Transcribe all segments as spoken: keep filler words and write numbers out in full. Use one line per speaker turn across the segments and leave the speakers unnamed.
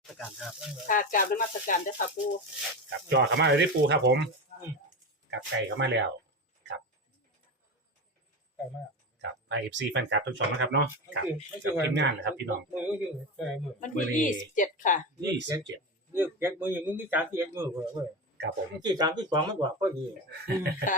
สการครับ
ค่ะกราบนมัสการเด้อค่ะปู
กับจอเข้ามาเลยที่ปูครับผมกับไก่เข้ามาแล้วครับ
ใช่มาก
กับไอเอฟซีแฟนคลับทุกช่องนะครับเนาะกับ
ไม่
กับ
ใช่
ทีมงานนะครับพี่น้อง
มือก็คือใช่มือ
วันที่ยี่สิบเจ็ดค่ะ
ยี่สิบเจ็ด
เลือกแยกมืออย่างนี้มีการที่แยกมือเลยเว้ย
กับผม
ที่การที่สองมันกว่าก็ดี
ค่ะ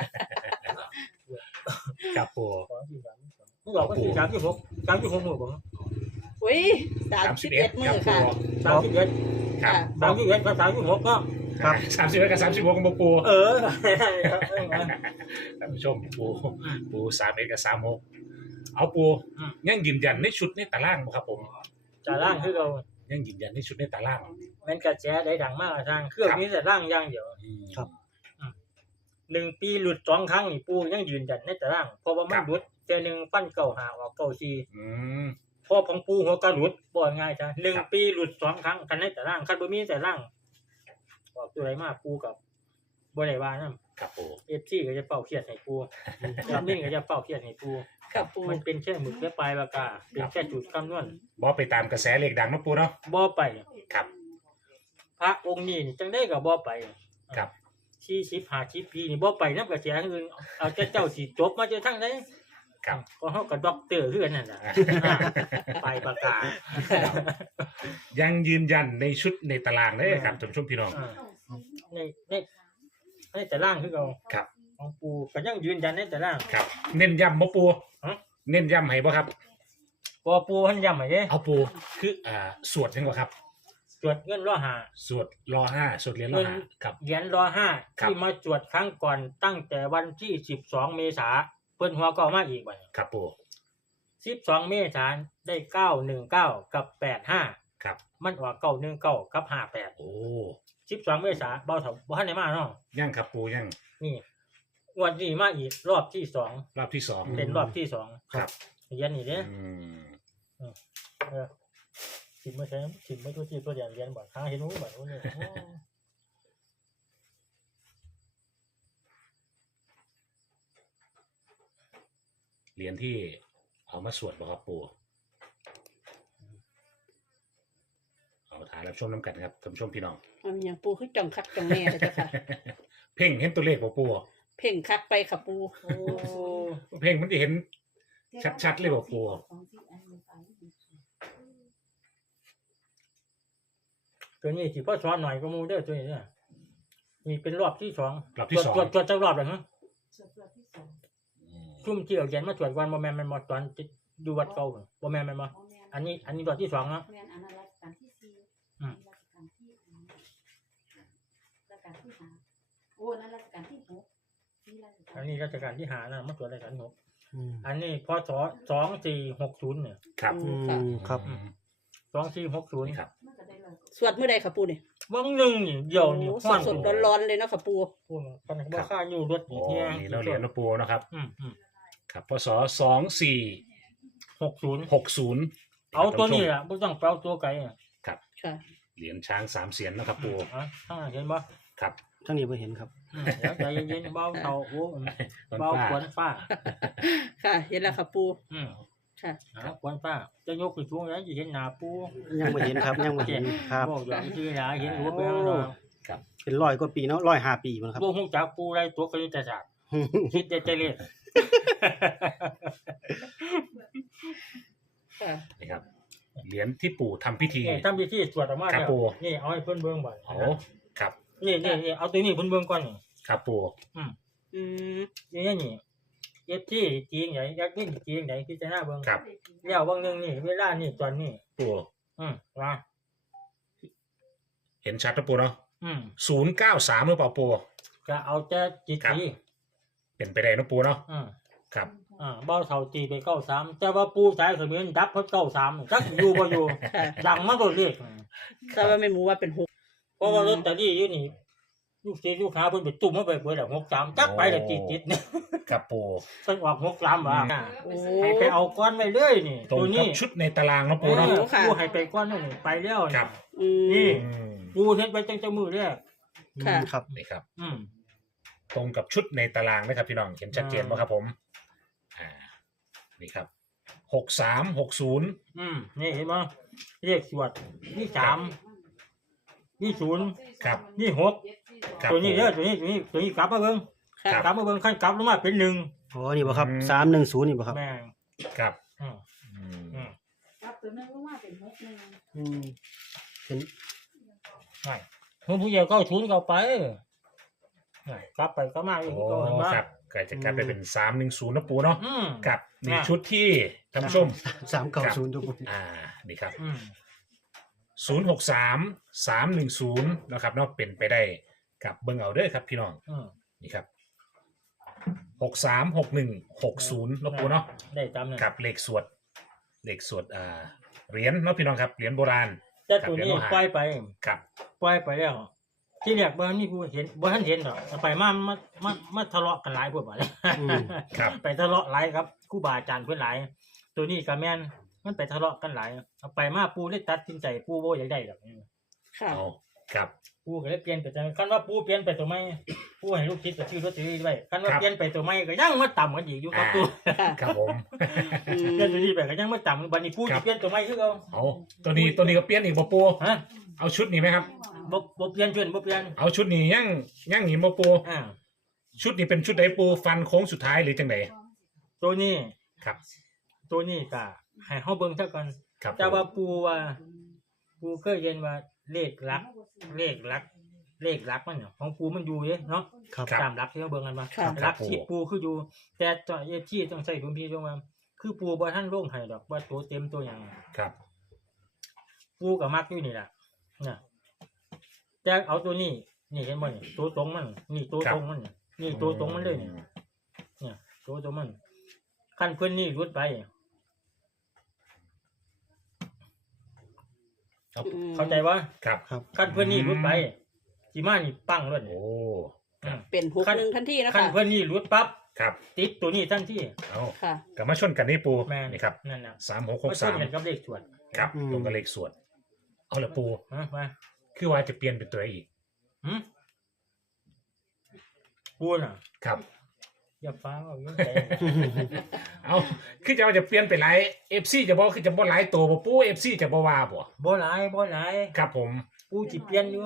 กับปู
สองที่สามที่สองมันบอกว่าที่สามที่หกสามที่หกมือผม
อุ้ยสาม
สาม
สิ
สิ
บบ เอ็
เอ็
ด
ด
มื
กั
อบ
ปู
ค่ะ
สามที่เอ็ด
ครับ
สามที่เอ็ดกับสามที่หกก็
ครับสามสิบเอ็ดกับสามสิบหกกับปู
เออ
ท่านผู้ชมปูปูสามเอ็ดกับสามหกเอาปูยังยืนยันในชุดในตารางบ่ครับผม
จะร่างคือเรา
ยังยืนยันในชุดในตาราง
มันกระแสได้ดังมากทางเครื่องนี้แต่ร่างอย่างเดียว
ครับ
หนึ่งปีหลุดสองครั้งนี่ปูยังยืนยันในแต่ร่างเพราะว่ามันหลุดเจอหนึ่งปั้นเก่าหาออกเก่าซี
อืม
พอของปูหัวกระหลุดบ่ง่ายจ้ะหนึ่งปีหลุดสองครั้งคันในแต่ร่างคันบ่มีแต่ร่างออกตัวไรมากปูกับบ่ได้ว่านํ
ครับปู
เอฟซีก็จะเป่าเครียดให้ปูจับมิ่งก็จะเป่าเครียดให้ปู
ค่ะปู
มันเป็นแค่หมึกและปลายปากกาเป็นแค่จุดคำนวณ
บอไปตามกระแสเลขดังเนาะปูเนาะ
บ่ไป
ครับ
พระองค์นี้จังได้ก็บ่ไป
ครับ
สี่สิบห้าสิบปีนี่บ่ไปนำกระแสอื่นเอาแต่เจ้าสิจบมาจนทั้งใด
ครับ
ก็เฮาก็ด็อกเตอร์คือกันนั่นน่ะปลายปากกา
ยังยืนยันในชุดในตารางเลยครับท่านผู้ชมพี่น้อง
อ่าในในในแต่ร่างคือเรา
ครับ
ของปูก็ยังยืนยันในแต่ร่าง
ครับ เน้นย้ำบ่ปู
ฮะ
เน้นย้ำให้บ่ครับ
พอปูเพันย้ำให้เด้
เอาปูคืออ่าสวดยังบ่ครับ
ตรวจเงินรอหา
สวดรอห้าสวดเหรียญรอห้าครับ
เหรียญรอห้า
ครับ
ที่มาตรวจครั้งก่อนตั้งแต่วันที่สิบสองเมษาเพิ่นหัวก็เอามาอีกบัด
ครับปู
สิบสองเมษาได้เก้าหนึ่งเก้ากับแปดห้า
ครับ
มันออกเก้าหนึ่งเก้ากับห้าแปด
โอ้
สิบสองเมษาเบาเถาบ่ทันได้มาเนาะ
ยังครับปูยัง
นี่งวดนี้มาอีกรอบที่สอง
รอบที่สอง
เป็นรอบที่สอง
ครับ
เหรียญนี่เด้
อืม
เออถิ่มไม่ใช่ถิ่มไม่ตัวที่ตัวเดียวเหรียญบ่ค้าเห็นรู้บ่โอ้เนี่ยโอ้
เหรียญที่เอามาสวดบ่ครับปูเอาถ่ายรับชมน้ำกันครับท่านผู้ชมพี่น้อง
เอาอย่างปูคือจังคักจังแน่เลยเจ้าค่ะ
เพ่งเห็นตัวเลขบ่ปู
เพ่งคักไปค่ะปู
โอ้
เพ่งมันจะเห็นชัดๆเลยบ่ปู
ตัวนี้สิพ่อสอนหน่อยก็มูเด้อตัวนี้เนี่ยนี่เป็นรอบที่สอง
รอบที่สอง
ตรวจตรวจจักรอบแล้วฮะ
อืม
ซุ่มที่เอาเหรียญมาตรวจวันบ่แม่นแม่นบ่ตอนอยู่วัดเก่าพุ่นบ่แม่นแม่นบ่อันนี้ อันนี้รอบที่สองเนาะ
แม่นอันนั้นรัชกาลที่สี่
อืม
รัชกาลที่รัชกาลที่ห้าโอ้นั่นรัชกาลที่หกนี่รัชกาล
อันนี้ราชการที่ห้านะมาตรวจราชการที่หก
อืม
อันนี้พศสองสี่หกศูนย์เนี่ย
ครับ
อื
อื
มค่ะ
มครับ
อืม
สองสี่หกศูนย์
นี่ครับ
มันก็ได้เลย
สวดเมื่อใดค่ะปูนี่
วังหนึ่งนี่เดียวนี่
โอ้
ฮ้อน
สดๆร้อนๆเลยเนาะค่ะปู
พูดกันบ่ค่าอยู่รถ
โอ้
นี่
นี่เราเหรียญเนาะปูเนาะครับ
อืมอืม
ครับพศสองสี่
หกศูนย์
หกศูนย์
เอาตัวนี้ล่ะบ่ต้องไปเอาตัวไกลอ่ะ
ครับ
ค่ะ
เหรียญช้างสามเสียนนะครับปู
อ่ะข้างหลังเห็นบ่
ครับ
ทั้งนี้ไ่เห็นครับ
อืมเดี๋ยวใจเย็นๆเบาเตาโอ้
ต้น
เบา
ฟ้า
ขวนฟ้า
ค่ะ เห็นแล้วค่ะปู
อืม
ค่ะ
เอาขวนฟ้าจะยกขึ้นสูงแล้วจะเห็นหน้าปู
ยังไม่เห็นครับ ยังไม่เห็นครับ
บอกอย่างที่หน้าเห็นหัวไปข้างนอก
เป็นร้อยกว่าปีเนาะร้อยห้าปีมันครับ
บ่ฮู้จักปูได้ตัวคณิตศาสตร์คิดได้แต่เลข
ค่ะ
นี่ครับ เหรียญที่ปู่ทำพิธี
นี่ทำพิธีสวดออกมา
ครับ
แล้ว
ปู
นี่เอาให้เพิ่นเบิ่งบ่
โอ้ครับ
นี่นี่นี่เอาตัวนี้เพิ่นเบิ่งก่อนนี่
ครับปู่
อืม
นี่นี่นี่เอฟที่จริงไหนอยากกินจริงไหนพิจารณาเบิ่ง
ครับ
แล้วบางนึงนี่เวลานี่ตอนนี้
ปู่
อืมว่า
เห็นชัดนะปู่เนาะ
อืม
ศูนย์เก้าสามหรือเปล่าปู่
ก็เอาแต่จิต
ครับ
ที
เป็นไปได้นะปู่เนาะ
อืม
ครับ
อ่าเบ้าเท่าตีไปเก้าสามแต่ว่าปูสายเขมรดับเพราะเก้าสามจักอยู่บ่อยู่
ค่ะ
ดังมาโดดเลข
ทราบว่าไม่หมูว่าเป็นหก
เพราะว่าลอตเตอรี่อยู่นี่ลูกเสียลูกค้าเพิ่นไปตุ่มมาไปเบิดแล้วหกสามจักไปแล้วติดติดเนี่ย
ครับปู่
เพิ่นออกหกสามว่า
โอ้
ให้ไปเอาก้อนไว้เลยนี่
ตรง
ตัว
กั
นี้
บชุดในตารางนะ
เอ
ปู่เนาะ
อปูให้ไปก้อนนั่นนี่ไปแล้ว
ครับ
อืม
นี่
อืม
ปูเฮ็ดไปจังจะมือแรก
ค่ะ
อืมครับ
นี่ครับ
อืม
ตรงกับชุดในตารางนะครับพี่น้องเห็นชัดเจนไหมครับผม อ่า นี่ครับ หกสาม หกศูนย์
อืมนี่เห็นบ่เลขสวดนี่สามนี่ศูนย์
ครับ
นี่หก
ครับ
ตัวนี้เด้อ
ปู
ตัวนี้ตัวนี้ตัวนี้กลับมาเบิ่ง
ค่ะ
กลับมาเบิ่งขั้นกลับลงมาเป็นหนึ่ง
อ๋อนี่บ่ครับ
อืม
สามหนึ่งศูนย์นี่บ่ครับ
แม่ง
ครับ
อืม
อืม
อืม
กับตัวนึงลงมาเป็นหกหนึ่ง
อืมเป็น
ใช่คนผู้ใหญ่ก็เอาศูนย์เข้าไปใช่กลับไปก็มาอีก
โอ้
ก็เห็นไหม
ครับก็จะกลายไปเป็นสามหนึ่งศูนย์นะปูเนาะ
อืม
กับนี่
อ่า
ชุดที่ท่านผู้ชม
สามเก้าศูนย์ทุกคน
อ่านี่ครับ
อืม
ศูนย์หกสามสามหนึ่งศูนย์นะครับเนาะเป็นไปได้กับเบิ่งเอาเด้อครับพี่น้อง
อืม
นี่ครับหกสามหกหนึ่งหกศูนย์นะปูเนาะ
ได้จำเนี่ย
กับเลขสวดเลขสวดอ่าเหรียญเนาะพี่น้องครับเหรียญโบราณ
แต่ตัวนี้ปล่อยไป
ครับ
ปล่อยไปแล้ว ที่แรกบ่ทันมีผู้เห็นบ่ทันเห็นดอกเอาไปมามามามาทะเลาะกันหลายพวกบ่เลย
อืม
ครับ
ไปทะเลาะหลายครับครูบาอาจารย์เพิ่นหลาย ตัวนี้ก็แม่นมันไปทะเลาะกันหลายเอาไปมาปูเลยตัดสินใจปูบ่อยากได้ดอก
ค่ะ
เอาครับ
ปูก็เลยเปลี่ยนไปจังคันว่าปูเปลี่ยนไปตัวใหม่ปูให้ลูกคิดก็ชื่อรถซื้อไว้คันว่าเปลี่ยนไปตัวใหม่ก็ยังมาต่ำกันอีกอยู่กับตัว
ค่ะ
ครับผม
อืม
เปลี่ยนตัวนี้ไปก็ยังมาต่ำบัดนี้ปูสิเปลี่ยนตัวใหม่คือเอา
เอาตัวนี้ตัวนี้ก็เปลี่ยนอีกบ่ปู
ฮะ
เอาชุดนี้ไหมครับ
บ่บ่เปลี่ยนชวนบ่เปลี่ยน
เอาชุดนี้ยังยังหนีบ่ปู
อ่า
ชุดนี้เป็นชุดใดปูฟันโค้งสุดท้ายหรือจังได
ตัวนี้
ครับ
ตัวนี้ก็ให้เฮาเบิ่งซะก่อน
ครับ
แต่ว่าปูว่าปูเคยเรียนว่าเลขหลัก เลขหลัก เลขหลักมันเนี่ยของปูมันอยู่เด้เนาะ
ครับ
ตามหลักที่เขาเบิ่งกันมา
ค่ะ
หลักที่ปูคืออยู่ แต่ตัวเอที่ต้องใส่ดุลพินิจว่าคือปูบ่ทันลงให้ดอกว่าตัวเต็มตัวหยัง
ครับ
ปูก็มักอยู่นี่ล่ะน่ะแต่เอาตัวนี้ นี่เห็นบ่นี่ตัวตรงมัน นี่ตัวตรงมัน นี่ตัวตรงมันเลยนี่เนี่ยตัวตรงมันคันเพิ่นนี่รุดไป
เอา
อืม
เข้าใจว่า
ครับ
ครับ
คันเพิ่นนี่รุดไปสิมานี่ปังเลย
โอ้
อืม
เป็นหกหนึ่งทันทีนะ
คัน
คะ
เพิ่นนี่รุดปั๊บ
ครับ
ติดตัวนี้ทันที
เอา
ค่ะ
กลับมาชนกันนี่ปู
แม่น
นี่ครับ
นั่นน่ะ
สามหกห
มาก ช
สาน ม
กันกับเลขสวด
ครับ
อืม
ตรงกับเลขสวดเอาละปู
ฮะมา
คือว่าจะเปลี่ยนเป็นตัวอีก
หึปูน่ะ
ครับ
อย่าฟ้าเอาอยู่ใจ
เอาคือจะว่าจะเปลี่ยนเป็นไรเอฟซีจะบอกคือจะบ่หลายตัวบ่ปูเอฟซีจะบ่ว่าบ่
บ่หลายบ่หลาย
ครับผม
ปูสิเปลี่ยนอยู่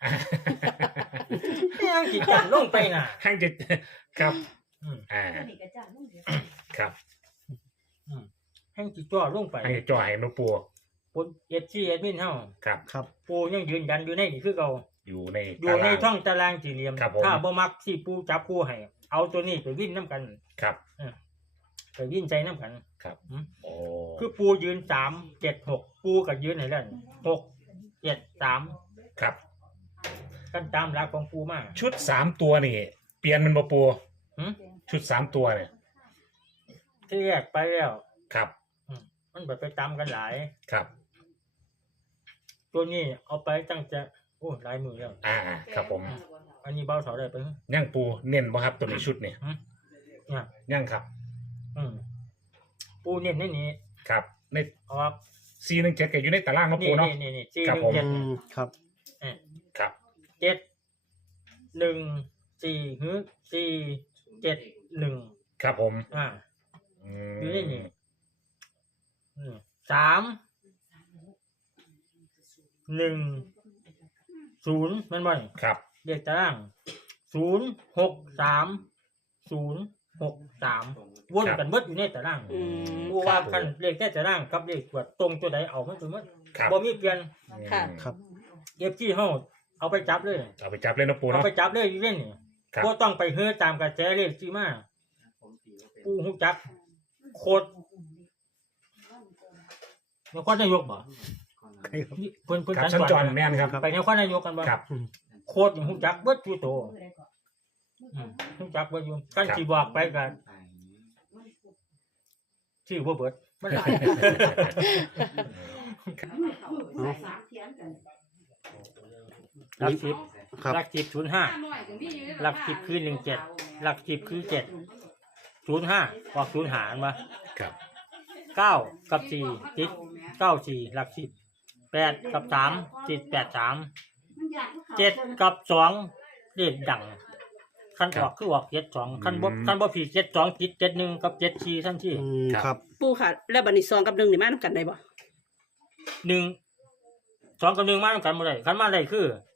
ยังสิจัดลงไปน่ะ
ห้างจะครับ
อืม
อ่า
ตัวนี้ก็จ้าลงเดียว
ครับ
แห่งสิจ่อลงไป
ให้จ่อยมาปู
ปูเอฟซีเอดมินเฮา
ครับ
ครับ
ปูยังยืนยันอยู่ในนี่คือเก่า
อยู่ใน
อยู่ใน
ตาราง
ช่องตารางสี่เหลี่ยม
ครับผม
ถ้าบ่มักสิปูจับปูให้เอาตัวนี้ไปวิ่นน้ำกัน
ครับ
ไปวิ่นใจน้ำกัน
ครับ
อืม
โอ้
คือปูยืนสามเจ็ดหกปูกับยืนไหนแล้วหกเจ็ดสาม
ครับ
กันตามหลักของปูมา
ชุดสามตัวนี่ เปลี่ยนมันบ่ปู
หึ
ชุดสามตัวเนี่ย
ที่แยกไปแล้ว
ครับ
มันแบบไปตามกันหลาย
ครับ
ตัวนี้เอาไปตั้งแต่โอ้หลายมือแล้ว
อ่าครับผม
อันนี้เบาเสาได้ไป
ย่างปูเน้นบ่ครับตัวนี้ชุดนี่
เนี่ย
ย่างครับ
อืมปูเน้นในนี้
ครับ ใน
เอาว่า
ซีหนึ่งเจ็ดก็อยู่ในตารางเนาะ
นี่
ปูเนาะ
นี่นี่นี่สี่
ครับ
หนึ่ง
ผม
เจ็ด
อืมครับ
ครับ
เจ็ดหนึ่งสี่ฮึสี่เจ็ดหนึ่ง
ครับผม
อ่า
อื
อยู่ในนี่
ม
อืมสามหนึ่งศูนย์แมันบ่น
ครับ
เลขตารางศูนย์หกสามศูนย์หกสามวนกันเบิดอยู่ในตาราง
อืม
ผู้ว่ากันเลขแต่ตารางกับเลขตรวจตรงตัวใดเอามันตัวมัน
ครับ
บ่มีเปลี่ยน
ค่ะ
ครับ
เอฟซีเฮาเอาไปจับเลย
เอาไปจับเลยเนาะปู
เอา
เนาะ
ไปจับเลยอยู่เล่นนี่
ครับ
บ่ต้องไปเฮือตามกระแสเลขที่มาผู้ฮู้จักโคตรนครนายกบ่
ใครครับ
นี่เพิ่นเพิ่น
ครับ
สั
สัญ
ญ
จ
จ
ร
ร
แม่นครับ
ไปนครนายกกันบ่
ครับ
โคตรนี่ฮู้จักเบิดอยู่โตอืมฮู้จักเบิดอยู่กันสิบอกไปกันชื่อบ่เบิดมันหลาย
สามเทียนกัน
หลักสิบ
ครับ
หลักสิบศูนย์ห้า หลักสิบคือหนึ่งเจ็ด หลักสิบคือเจ็ดศูนย์ห้าออกศูนย์หารมา
ครับ
เก้ากับสี่ติดเก้าสี่หลักสิบแปดกับสามติดแปดสามเจ็ดกับสองเลขดังคันออกคือออกเจ็ดสองคันบ่คันบ่ผิดเจ็ดสองติดเจ็ดหนึ่งกับเจ็ดสี่ทันที
อืมครับ
ปูค่ะ แล้วบัดนี้สองกับหนึ่งนี่มานํกันได้บ่
หนึ่งสองกับหนึ่งมาด้วยกันบ่ได้คันมาได้คือ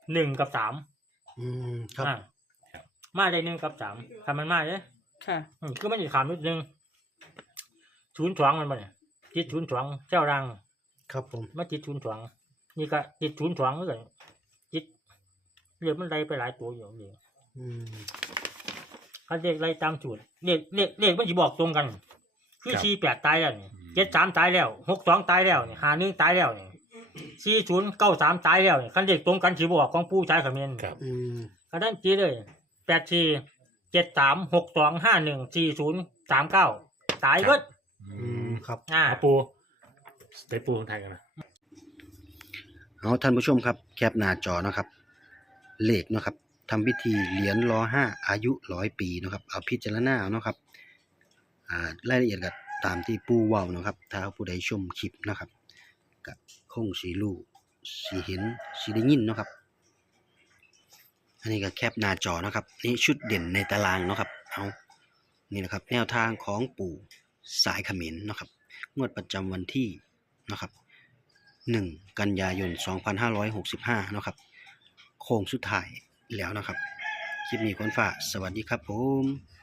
หนึ่งกับสาม
อืมครับ
อ่ามาได้หนึ่งกับสามคันมันมาเลย
ค่ะ
อืมคือมันอยู่ขามนิดนึงศูนย์สองมันบ่เนี่ยจิตศูนย์สองเจ้ารัง
ครับผม
มาจิตศูนย์สองนี่ก็จิตศูนย์สองเลยจิตเรียกมันไล่ไปหลายตัวอยู่นี่
อืม
เขาเรียกไล่ตามสูตรเรียกเรียกเรียกมันจะบอกตรงกัน คือสี่แปดตายแล้วนี่เจ็ดสามตายแล้วหกสองตายแล้วนี่ห้าหนึ่งตายแล้วนี่สี่ศูนย์เก้าสามตายแล้วนี่คันเรียกตรงกันสิบอกของผู้ชายเขมิ้น
ครับ
อืม
กระด้านจีเลยแปดสี่เจ็ดสามหกสองห้าหนึ่งสี่ศูนย์สามเก้าตายเบิด
อื
อื
ม
มครับ
อ่า
เอาปูได้ปูคนไทยกันนะ
เอาท่านผู้ชมครับแคปหน้าจอนะครับเลขเนาะครับทำพิธีเหรียญรอห้าอายุร้อยปีเนาะครับเอาพิจารณาเอาเนาะครับอ่ารายละเอียดก็ตามที่ปู่เว้าเนาะครับถ้าผู้ใดชมคลิปนะครับก็คงสิรู้สิเห็นสิได้ยินเนาะครับอันนี้ก็แคปหน้าจอเนาะครับนี่ชุดเด่นในตารางเนาะครับเอานี่นะครับแนวทางของปู่สายเขมรเนาะครับงวดประจำวันที่นะครับหนึ่งกันยายนสองพันห้าร้อยหกสิบห้าเนาะครับโค้งสุดท้ายแล้วนะครับคลิปนี้คนฝากสวัสดีครับผม